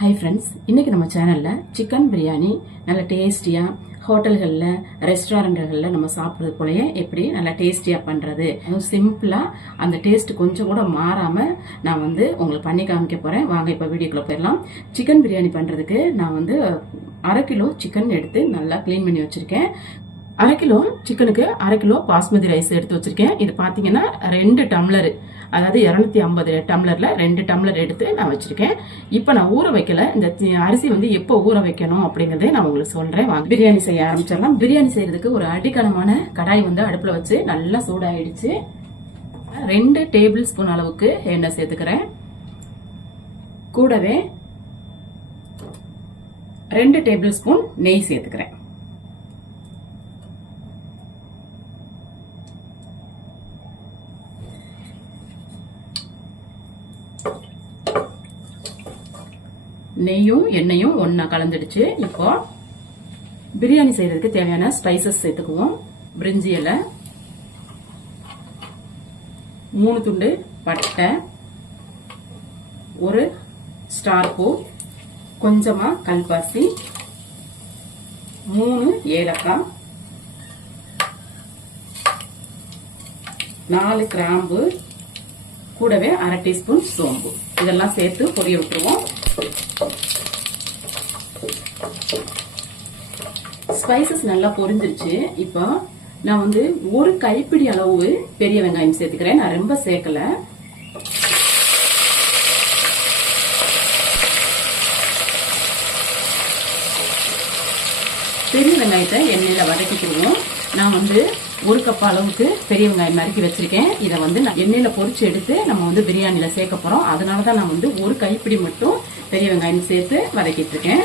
Hi friends இன்றைக்கி நம்ம சேனலில் சிக்கன் பிரியாணி நல்ல டேஸ்டியாக ஹோட்டல்களில் ரெஸ்டாரண்ட்டுகளில் நம்ம சாப்பிட்றது போலயே எப்படி நல்லா டேஸ்டியாக பண்ணுறது அதுவும் சிம்பிளாக அந்த டேஸ்ட் கொஞ்சம் கூட மாறாமல் நான் வந்து உங்களுக்கு பண்ணி காமிக்க போகிறேன் வாங்க இப்போ வீடியோக்குள்ளே போயிடலாம். சிக்கன் பிரியாணி பண்ணுறதுக்கு நான் வந்து அரை கிலோ சிக்கன் எடுத்து நல்லா க்ளீன் பண்ணி வச்சுருக்கேன். அரை கிலோ சிக்கனுக்கு அரை கிலோ பாஸ்மதி ரைஸ் எடுத்து வச்சுருக்கேன். இது பார்த்தீங்கன்னா ரெண்டு டம்ளரு அதாவது இரநூத்தி ஐம்பது டம்ளரில் ரெண்டு டம்ளர் எடுத்து நான் வச்சுருக்கேன். இப்போ நான் ஊற வைக்கல. இந்த தி- அரிசி வந்து எப்போ ஊற வைக்கணும் அப்படிங்கறதை நான் உங்களுக்கு சொல்கிறேன் வாங்க. பிரியாணி செய்ய ஆரம்பிச்சிடலாம். பிரியாணி செய்கிறதுக்கு ஒரு அடிக்கனமான கடாய் வந்து அடுப்பில் வச்சு நல்லா சூடாயிடுச்சு. ரெண்டு டேபிள் ஸ்பூன் அளவுக்கு எண்ணெய் சேர்த்துக்கிறேன். கூடவே ரெண்டு டேபிள் ஸ்பூன் நெய் சேர்த்துக்கிறேன். நெய்யும் எண்ணெயும் ஒன்றா கலந்துடுச்சு. இப்போ பிரியாணி செய்யறதுக்கு தேவையான ஸ்பைசஸ் சேர்த்துக்குவோம். பிரிஞ்சி இலை மூணு துண்டு பட்டை ஒரு ஸ்டார் பூ கொஞ்சமா கல்பாசி மூணு ஏலக்காய் நாலு கிராம்பு கூடவே அரை டீஸ்பூன் சோம்பு. இதெல்லாம் சேர்த்து பொரிய விட்டுருவோம். ஸ்பைசஸ் நல்லா பொரிஞ்சிருச்சு. இப்போ நான் வந்து ஒரு கைப்பிடி அளவு பெரிய வெங்காயம் சேர்த்துக்கிறேன். நான் ரொம்ப சேர்க்கல. பெரிய வெங்காயத்தை எண்ணெயில வதக்கிக்கிடுவோம் நான் வந்து ஒரு கப் அளவுக்கு பெரிய வெங்காயம் நறுக்கி வச்சிருக்கேன். இதை வந்து நான் எண்ணெயில பொறிச்சு எடுத்து நம்ம வந்து பிரியாணியில் சேர்க்க போறோம். அதனால தான் நான் வந்து ஒரு கைப்பிடி மட்டும் பெரிய வெங்காயம் சேர்த்து வதக்கிட்டு இருக்கேன்.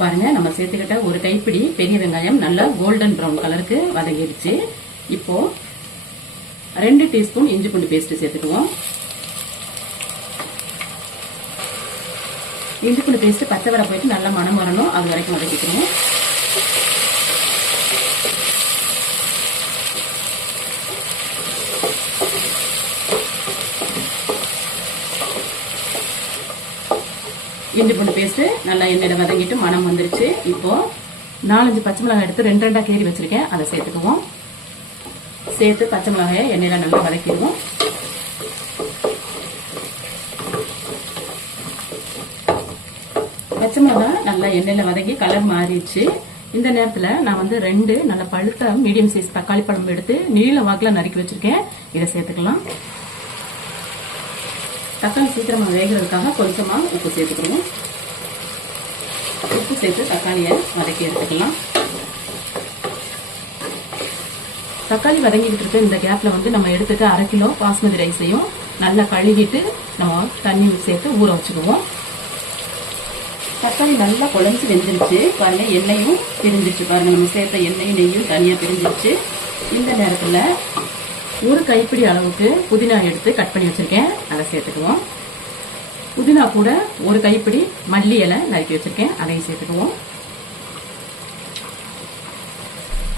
பாருங்க நம்ம சேர்த்துக்கிட்ட ஒரு கைப்பிடி பெரிய வெங்காயம் நல்லா கோல்டன் ப்ரௌன் கலருக்கு வதங்கிடுச்சு. இப்போ ரெண்டு டீஸ்பூன் இஞ்சி பூண்டு பேஸ்ட் சேர்த்துக்குவோம். இஞ்சி பூண்டு பேஸ்ட் பச்சை வர போயிட்டு நல்லா மனம் வரணும் அது வரைக்கும் வதக்கிக்கணும். இஞ்சி பூண்டு பேஸ்ட் நல்லா எண்ணெயில வதங்கிட்டு மனம் வந்துருச்சு. இப்போ நாலஞ்சு பச்சை மிளகாய் எடுத்து ரெண்டு ரெண்டா கீறி வச்சிருக்கேன். அதை சேர்த்துக்குவோம். சேர்த்து பச்சை மிளகாயை எண்ணெயில நல்லா வதக்கிடுவோம். பச்சை மிளகாய் நல்லா எண்ணெயில வதங்கி கலர் மாறிடுச்சு. இந்த நேரத்துல நான் வந்து ரெண்டு நல்ல பழுத்த மீடியம் சைஸ் தக்காளி பழம் எடுத்து நீல வாக்குல நறுக்கி வச்சிருக்கேன். இதை சேர்த்துக்கலாம். தக்காளி சீக்கிரமாக வேகிறதுக்காக கொஞ்சமாக உப்பு சேர்த்துக்கணும். உப்பு சேர்த்து தக்காளியை வதக்கி எடுத்துக்கலாம். தக்காளி வதங்கிக்கிட்டு இருக்க இந்த கேப்பில் வந்து நம்ம எடுத்துட்டு அரை கிலோ பாஸ்மதி ரைஸையும் நல்லா கழுவிட்டு நம்ம தண்ணி சேர்த்து ஊற வச்சுக்குவோம். தக்காளி நல்லா குழஞ்சி வெந்துருச்சு. பாருங்க எண்ணெயும் பிரிஞ்சிருச்சு. பாருங்க நம்ம சேர்த்த எண்ணெயும் நெய்யும் தனியாக பிரிஞ்சிருச்சு. இந்த நேரத்தில் ஒரு கைப்பிடி அளவுக்கு புதினா எடுத்து கட் பண்ணி வச்சிருக்கேன். அதை சேர்த்துக்குவோம். புதினா கூட ஒரு கைப்பிடி மல்லி இலை நறுக்கி வச்சிருக்கேன். அதையும் சேர்த்துக்குவோம்.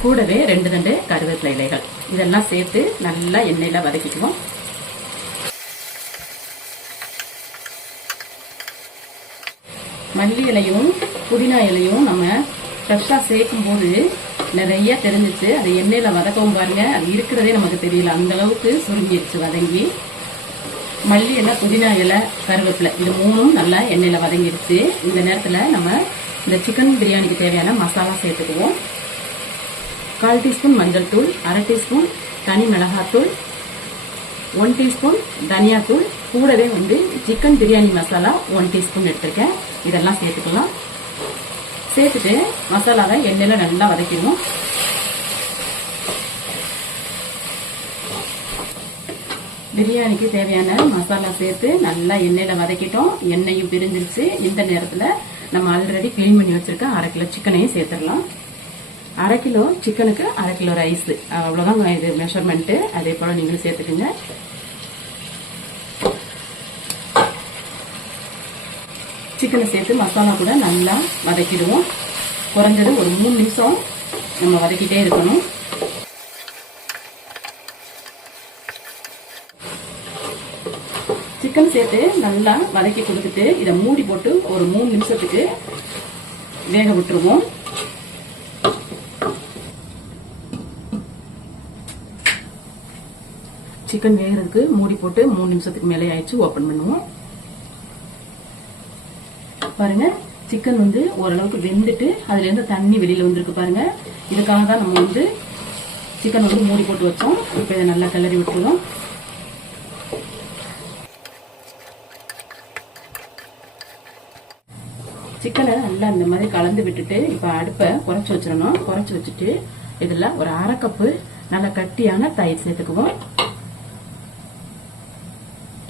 கூடவே ரெண்டு ரெண்டு கருவேப்பிலை இலைகள். இதெல்லாம் சேர்த்து நல்லா எண்ணெயில வதக்கிக்குவோம். மல்லி இலையும் புதினா இலையும் நம்ம ஃப்ரெஷ்ஷாக சேர்க்கும் போது நிறைய தெரிஞ்சிச்சு. அது எண்ணெயில் வதக்கவும் பாருங்க. அது இருக்கிறதே நமக்கு தெரியல. அந்த அளவுக்கு சுருங்கிடுச்சு வதங்கி. மல்லி எல்லாம் புதினா இலை கருவேப்பிலை. இது மூணும் நல்லா எண்ணெயில் வதங்கிடுச்சு இந்த நேரத்தில் நம்ம இந்த சிக்கன் பிரியாணிக்கு தேவையான மசாலா சேர்த்துக்குவோம். கால் டீஸ்பூன் மஞ்சள் தூள் அரை டீஸ்பூன் தனி மிளகாத்தூள் ஒன் டீஸ்பூன் தனியாத்தூள் கூடவே வந்து chicken biryani masala one teaspoon எடுத்திருக்கேன். இதெல்லாம் சேர்த்துக்கலாம். சேர்த்துட்டு மசாலாவை எண்ணெயில நல்லா வதக்கிடணும். பிரியாணிக்கு தேவையான மசாலா சேர்த்து நல்லா எண்ணெயில வதக்கிட்டோம். எண்ணெயும் பிரிஞ்சிருச்சு. இந்த நேரத்துல நம்ம ஆல்ரெடி க்ளீன் பண்ணி வச்சிருக்க அரை கிலோ சிக்கனையும் சேர்த்துடலாம். அரை கிலோ சிக்கனுக்கு அரை கிலோ ரைஸ் அவ்வளவுதான் இது மெஷர்மெண்ட் அதே போல நீங்களும் சேர்த்துக்குங்க. சிக்கனை சேர்த்து மசாலா கூட நல்லா வதக்கிடுவோம். குறைஞ்சது ஒரு மூணு நிமிஷம் நம்ம வதக்கிட்டே இருக்கணும். சிக்கன் சேர்த்து நல்லா வதக்கி கொடுத்துட்டு இதை மூடி போட்டு ஒரு மூணு நிமிஷத்துக்கு வேக விட்டுருவோம். சிக்கன் வேகிறதுக்கு மூடி போட்டு மூணு நிமிஷத்துக்கு மேலே ஆயிடுச்சு ஓப்பன் பண்ணுவோம். பாருங்க. சிக்கன் வந்து ஓரளவுக்கு வெந்துட்டு அதுல இருந்து தண்ணி வெளியில வந்திருக்கு பாருங்க. இதுக்காக தான் நம்ம வந்து சிக்கன் வந்து மூடி போட்டு வச்சோம். இப்போ இதை நல்லா கிளறி விட்டுருவோம் சிக்கனை நல்லா இந்த மாதிரி கலந்து விட்டுட்டு இப்போ அடுப்பை குறைச்சி வச்சிடணும். குறைச்சி வச்சுட்டு இதில் ஒரு அரை கப்பு நல்லா கட்டியான தயிர் சேர்த்துக்குவோம்.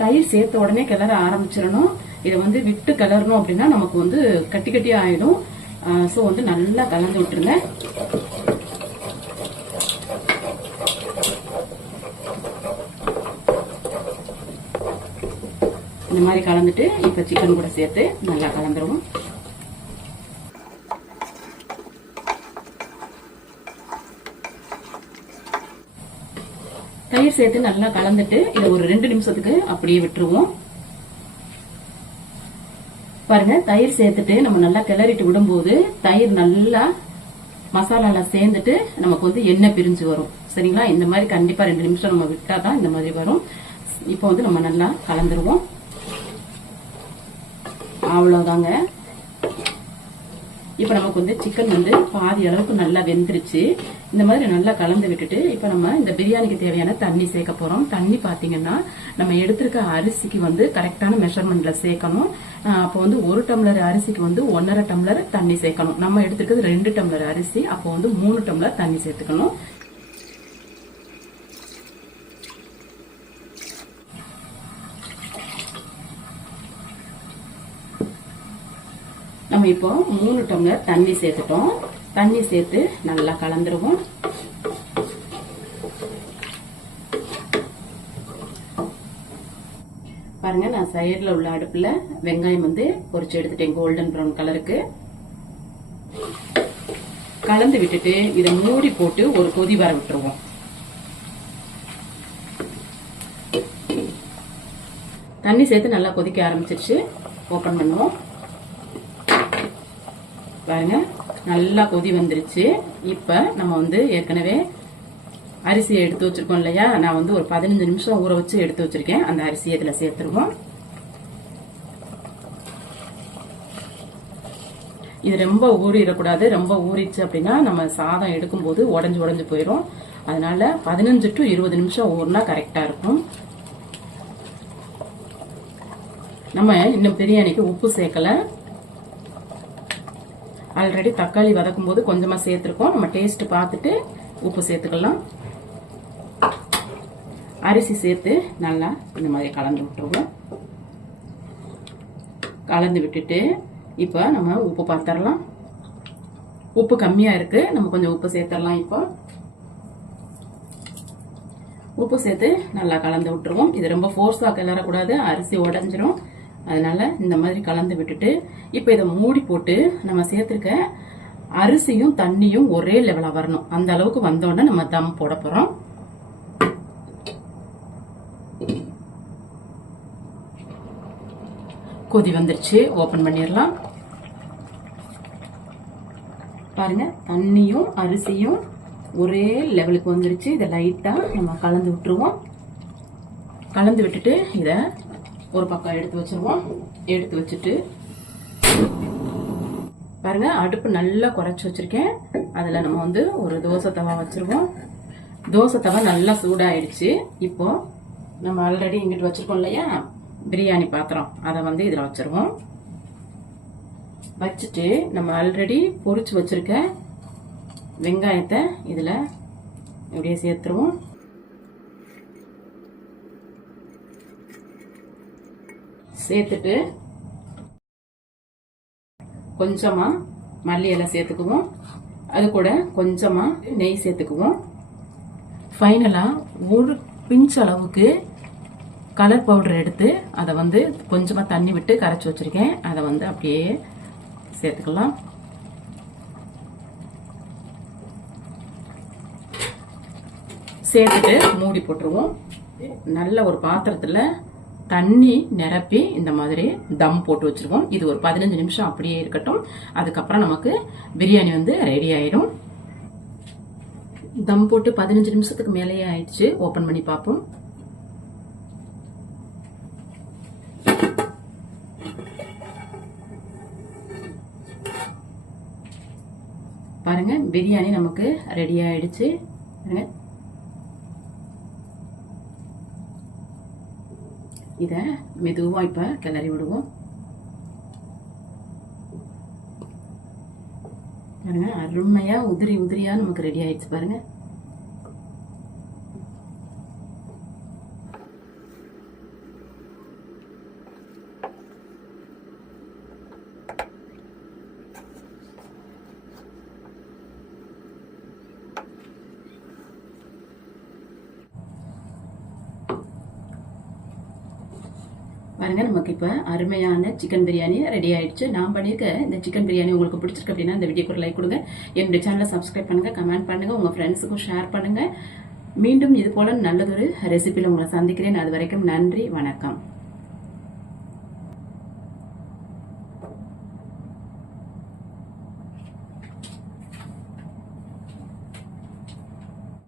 தயிர் சேர்த்த உடனே கிளற ஆரம்பிச்சிடணும். இதை வந்து விட்டு கலரணும் அப்படின்னா நமக்கு வந்து கட்டி கட்டி ஆயிடும். ஸோ வந்து நல்லா கலந்து விட்டுருங்க. இந்த மாதிரி கலந்துட்டு இப்போ சிக்கன் கூட சேர்த்து நல்லா கலந்துருவோம். தயிர் சேர்த்து நல்லா கலந்துட்டு இதை ஒரு ரெண்டு நிமிஷத்துக்கு அப்படியே விட்டுருவோம். பாருங்க தயிர் சேர்த்துட்டு நம்ம நல்லா கிளறிட்டு விடும்போது தயிர் நல்லா மசாலால சேர்ந்துட்டு நமக்கு வந்து எண்ணெய் பிரிஞ்சு வரும். சரிங்களா? இந்த மாதிரி கண்டிப்பா ரெண்டு நிமிஷம் நம்ம விட்டாதான் இந்த மாதிரி வரும். இப்போ வந்து நம்ம நல்லா கலந்துருவோம். அவ்வளவுதாங்க. இப்போ நமக்கு வந்து சிக்கன் வந்து பாதி அளவுக்கு நல்லா வெந்துருச்சு. இந்த மாதிரி நல்லா கலந்து விட்டுட்டு இப்போ நம்ம இந்த பிரியாணிக்கு தேவையான தண்ணி சேர்க்க போறோம். தண்ணி பாத்தீங்கன்னா நம்ம எடுத்திருக்க அரிசிக்கு வந்து கரெக்டான மெஷர்மெண்ட்ல சேர்க்கணும். அப்போ வந்து ஒரு டம்ளர் அரிசிக்கு வந்து ஒன்னரை டம்ளர் தண்ணி சேர்க்கணும். நம்ம எடுத்துக்கிறது ரெண்டு டம்ளர் அரிசி அப்போ வந்து மூணு டம்ளர் தண்ணி சேர்த்துக்கணும். நம்ம இப்போ மூணு டம்ளர் தண்ணி சேர்த்துட்டோம். தண்ணி சேர்த்து நல்லா கலந்துருவோம். பாருங்க நான் சைடில் உள்ள அடுப்புல வெங்காயம் வந்து பொறிச்சு எடுத்துட்டேன் கோல்டன் ப்ரௌன் கலருக்கு கலந்து விட்டுட்டு இதை மூடி போட்டு ஒரு கொதி வர விட்டுருவோம். தண்ணி சேர்த்து நல்லா கொதிக்க ஆரம்பிச்சிருச்சு. ஓப்பன் பண்ணுவோம். பாருங்க. நல்லா கொதி வந்துருச்சு. இப்ப நம்ம வந்து ஏற்கனவே அரிசியை எடுத்து வச்சிருக்கோம் இல்லையா? நான் வந்து ஒரு பதினஞ்சு நிமிஷம் ஊற வச்சு எடுத்து வச்சிருக்கேன். அந்த அரிசியை இதுல சேர்த்துருவோம். இது ரொம்ப ஊறிடக்கூடாது. ரொம்ப ஊறிச்சு அப்படின்னா நம்ம சாதம் எடுக்கும்போது உடஞ்சு உடஞ்சு போயிடும் அதனால பதினஞ்சு டு இருபது நிமிஷம் ஊறினா கரெக்டா இருக்கும். நம்ம இன்னும் பிரியாணிக்கு உப்பு சேர்க்கலை. ஆல்ரெடி தக்காளி வதக்கும் போது கொஞ்சமா சேர்த்துருக்கோம். நம்ம டேஸ்ட் பார்த்துட்டு உப்பு சேர்த்துக்கலாம். அரிசி சேர்த்து நல்லா இந்த மாதிரி கலந்து விட்டுருவோம். கலந்து விட்டுட்டு இப்போ நம்ம உப்பு பார்த்துடலாம். உப்பு கம்மியா இருக்கு. நம்ம கொஞ்சம் உப்பு சேர்த்துடலாம் இப்போ. உப்பு சேர்த்து நல்லா கலந்து விட்டுருவோம். இது ரொம்ப ஃபோர்ஸாக கிளறக்கூடாது. அரிசி உடஞ்சிரும். அதனால இந்த மாதிரி கலந்து விட்டுட்டு இப்போ இதை மூடி போட்டு நம்ம சேர்த்துருக்க அரிசியும் தண்ணியும் ஒரே லெவலா வரணும். அந்த அளவுக்கு வந்தோடனே நம்ம தம் போட போறோம். கொதி வந்துருச்சு. ஓப்பன் பண்ணிடலாம். பாருங்க தண்ணியும் அரிசியும் ஒரே லெவலுக்கு வந்துருச்சு. இதை லைட்டா நம்ம கலந்து விட்டுருவோம். கலந்து விட்டுட்டு இதை ஒரு பக்கம் எடுத்து வச்சிருவோம். எடுத்து வச்சுட்டு பாருங்க அடுப்பு நல்லா குறைச்சி வச்சிருக்கேன். அதில் நம்ம வந்து ஒரு தோசை தவா வச்சிருவோம். தோசை தவா நல்லா சூடாயிடுச்சு. இப்போ நம்ம ஆல்ரெடி இங்கிட்டு வச்சிருக்கோம் இல்லையா? பிரியாணி பாத்திரம். அதை வந்து இதில் வச்சிருவோம். வச்சுட்டு நம்ம ஆல்ரெடி பொறிச்சு வச்சிருக்க வெங்காயத்தை இதில் இப்படியே சேர்த்துருவோம். சேர்த்துட்டு கொஞ்சமா மல்லி இலை சேர்த்துக்குவோம். அது கூட கொஞ்சமா நெய் சேர்த்துக்குவோம். ஃபைனலா ஒரு பிஞ்ச் அளவுக்கு கலர் பவுடர் எடுத்து அதை வந்து கொஞ்சமா தண்ணி விட்டு கரைச்சி வச்சிருக்கேன். அதை வந்து அப்படியே சேர்த்துக்கலாம். சேர்த்துட்டு மூடி போட்டுருவோம். நல்ல ஒரு பாத்திரத்துல தண்ணி நிரப்பி இந்த மாதிரி தம் போட்டு வச்சிருவோம். இது ஒரு பதினஞ்சு நிமிஷம் அப்படியே இருக்கட்டும். அதுக்கப்புறம் நமக்கு பிரியாணி வந்து ரெடி ஆயிடும். தம் போட்டு பதினஞ்சு நிமிஷத்துக்கு மேலேயே ஆயிடுச்சு. ஓபன் பண்ணி பார்ப்போம். பாருங்க பிரியாணி நமக்கு ரெடி ஆயிடுச்சு. பாருங்க. இதை மெதுவா இப்ப கிளறி விடுவோம். பாருங்க அருமையா உதிரி உதிரியா நமக்கு ரெடி ஆயிடுச்சு பாருங்க. பாருங்க நமக்கு இப்ப அருமையான சிக்கன் பிரியாணி ரெடி ஆயிடுச்சு. நான் பண்ணியிருக்க இந்த சிக்கன் பிரியாணி உங்களுக்கு பிடிச்சிருக்கு அப்படின்னா இந்த வீடியோக்கு ஒரு லைக் கொடுங்க. என்னுடைய சேனலை சப்ஸ்கிரைப் பண்ணுங்க கமெண்ட் பண்ணுங்க உங்க ஃப்ரெண்ட்ஸுக்கும் ஷேர் பண்ணுங்க. மீண்டும் இது போல நல்லதொரு ரெசிபியில் உங்களை சந்திக்கிறேன். அது வரைக்கும் நன்றி வணக்கம்.